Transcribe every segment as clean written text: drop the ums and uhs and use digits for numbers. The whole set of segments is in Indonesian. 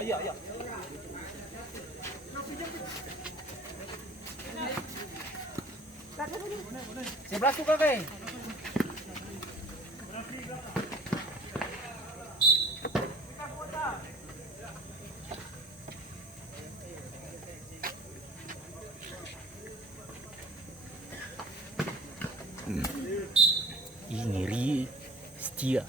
Iya. Sebelas tuh kakek. Ih, ngeri setia.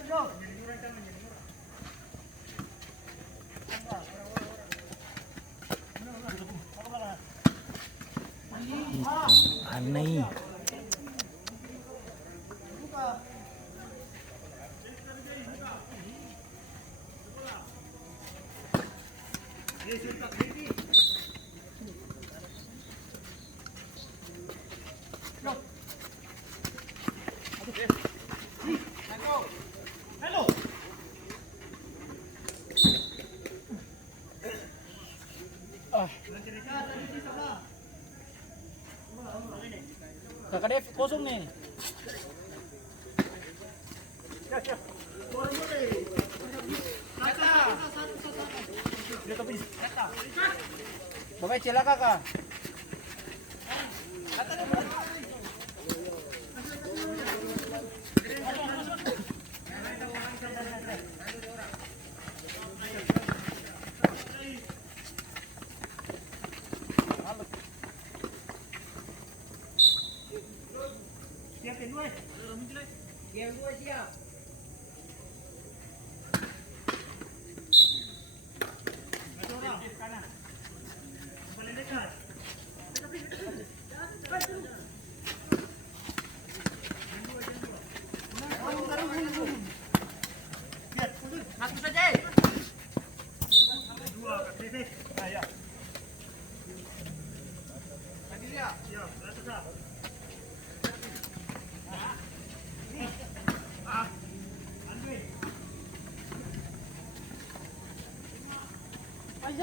Itu aneh. Kakak Dev kosong nih. Bapak cila kakak.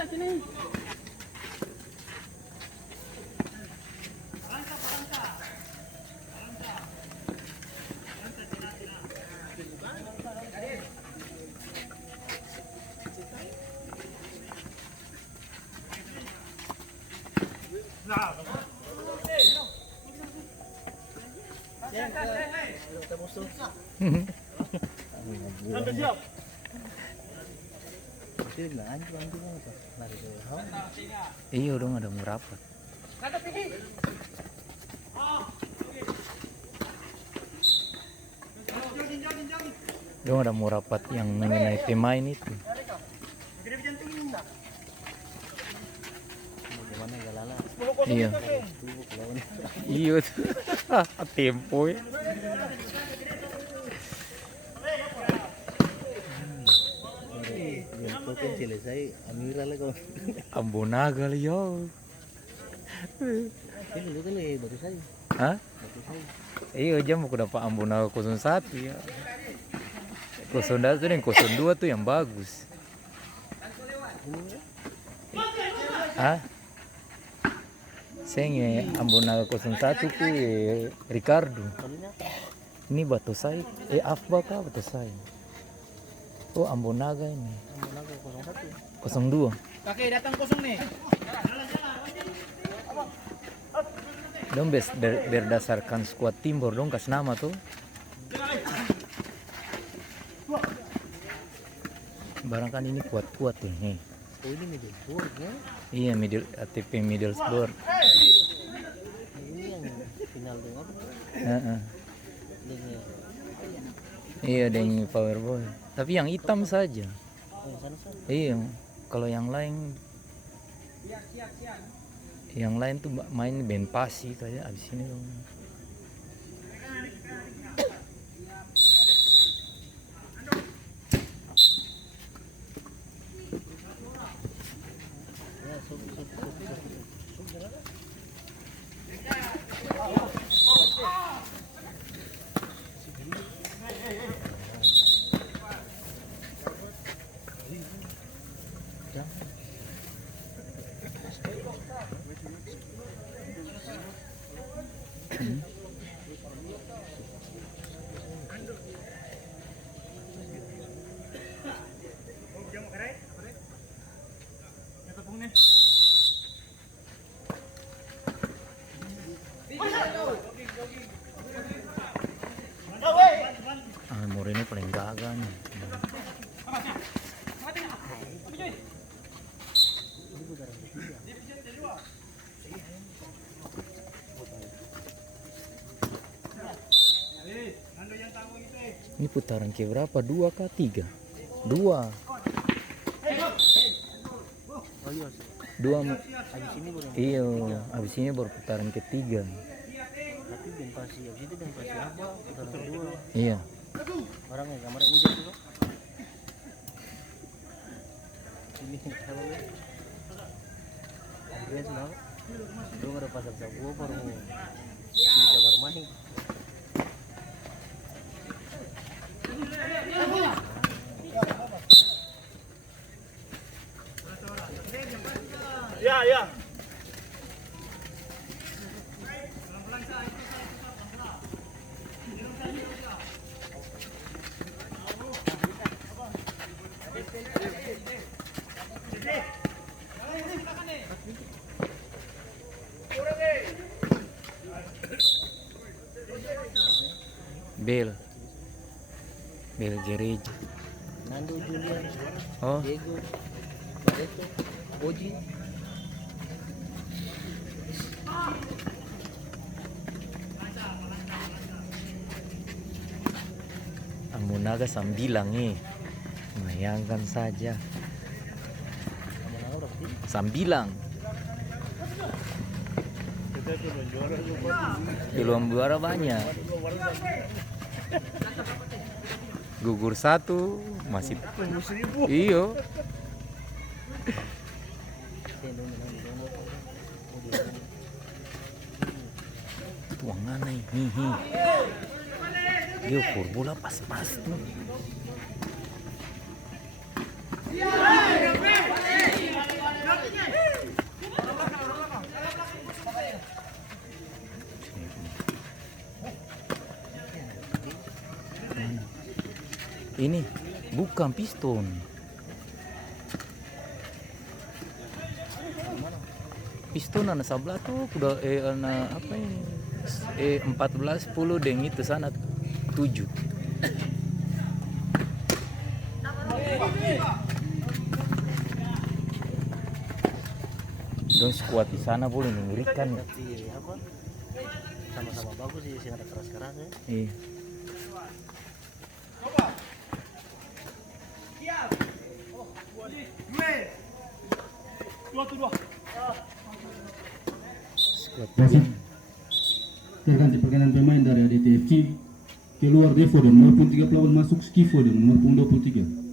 Sini. Iya udah ada merapat. Udah ada merapat yang mengenai pemain itu. Iya. Iya. Tempo ya. Selesai Amira lah kau. Ambonaga liyo. Ini lu kan baru saya. Hah? Baru saya. Iya jam aku dapat Ambonaga 01 ya. 01 dan 02 tuh yang bagus. Hah? Saya Ambonaga 01 ku Ricardo. Ini Batosai. Afba kah Batosai? Oh Ambonaga ini. Ambonaga 01. 02. Kakek datang kosong nih. Dong berdasarkan skuad Timor dong kasih nama tuh. Barangkan ini kuat-kuat tuh nih. Oh ini Middlesbrough ya? Iya, ATP Middlesbrough. Ini yang final dengan Heeh. dengan Iya, dengan Powerboy. Tapi yang hitam saja. oh, yang sana. Iya, kalau yang lain tuh main band pasi kayak abis ini dong. Ya, sok. Mourinho paling gagal nih. Ini putaran ke berapa? 2 kah 3? 2. Oh iya. 2. Habis ini baru. Iya, habis ini baru putaran ketiga. Tapi Ben Pasi habis itu Ben Pasi apa? Putaran kedua. Iya. Orang yang kamarnya hujan tuh. Ini apa ya? Andreas kenapa? Lu ada pasang sabu baru bisa bermain. Ya. Bel Gereja. Nando Julian, Oh, Diego, Barreto, Oji. Amunaga 9 nih. Bayangkan saja. Kamu naga berapa sih? 9. Belum juara banyak. Gugur 1 masih. Iyo. Tuangan nih. Dia bola pas-pas tuh. Ini bukan piston. Piston anak sebelah tuh udah anak apa ini? 14 10 deng itu sana 7. Dong skuad di sana boleh mengerikan. Tapi apa? Sama-sama bagus sih, sih ada keras-keras ya. Iya. Skuad Wasit terganti pergantian pemain dari ADTFC keluar Devo dan nomor 38 masuk Skivo dengan nomor 23.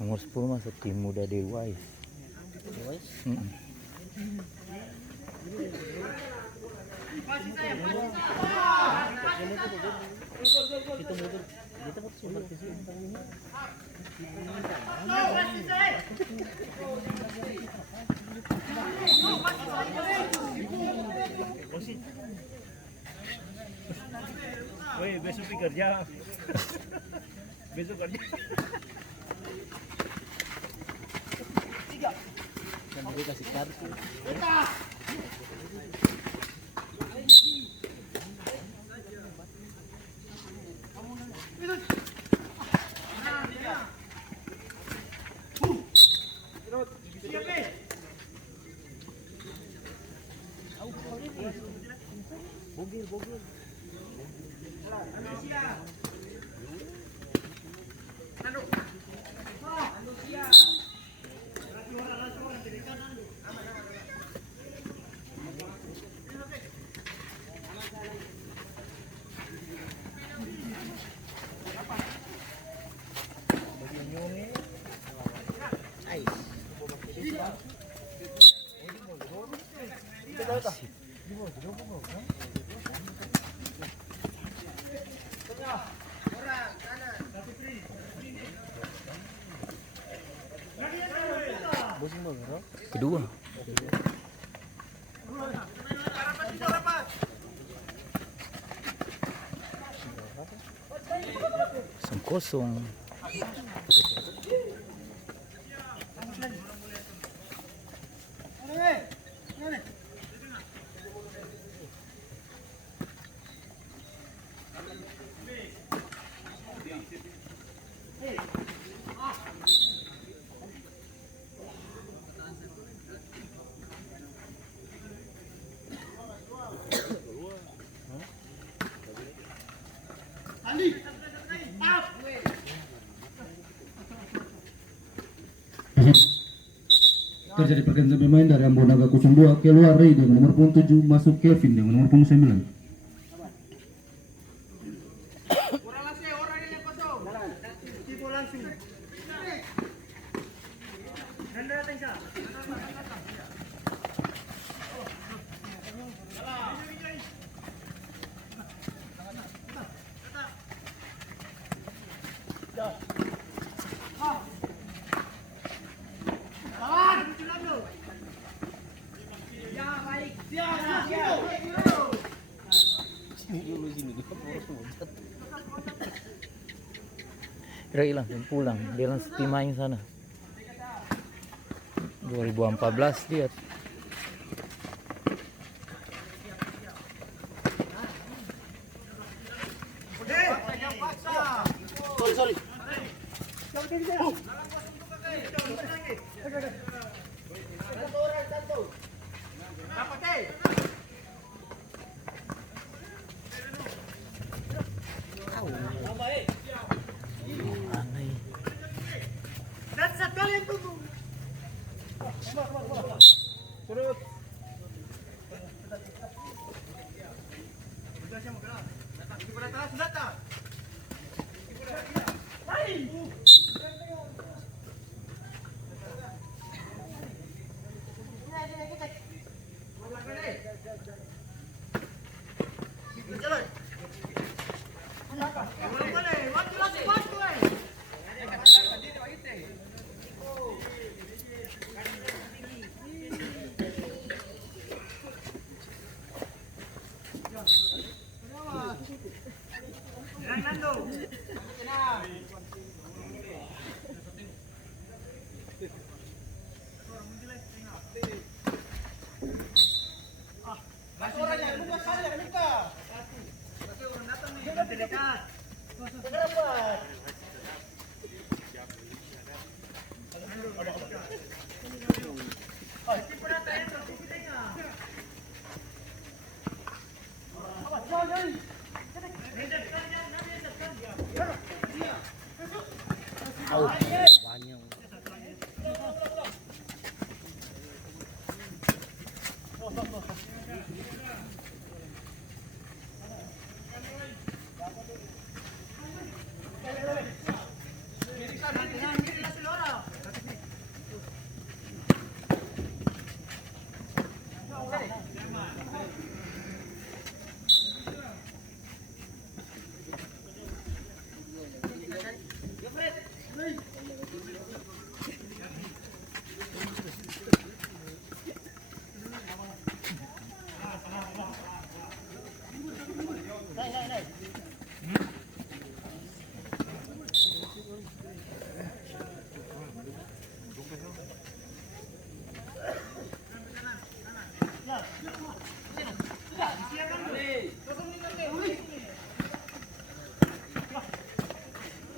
Nomor 10 masuk tim muda Dewa ya. Woi, besok pergi kerja. Besok kerja. Kan dia kasih kartu. Bogil. Kedua. kosong. Terjadi pergantian pemain dari Ambonaga 02 keluar Ray dengan nomor punggung 7 masuk Kelvin dengan nomor punggung 9. Ray langsung pulang, dia langsung tim main sana. 2014 lihat. Sorry. Aneh. Turut.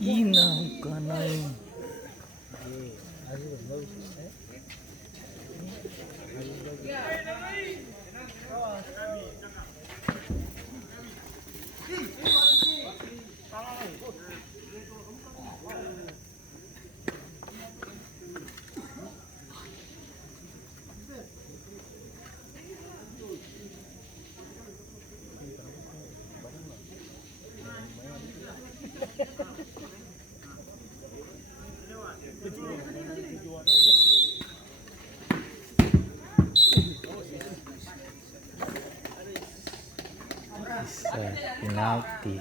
Ina kanay. Bisa penalti.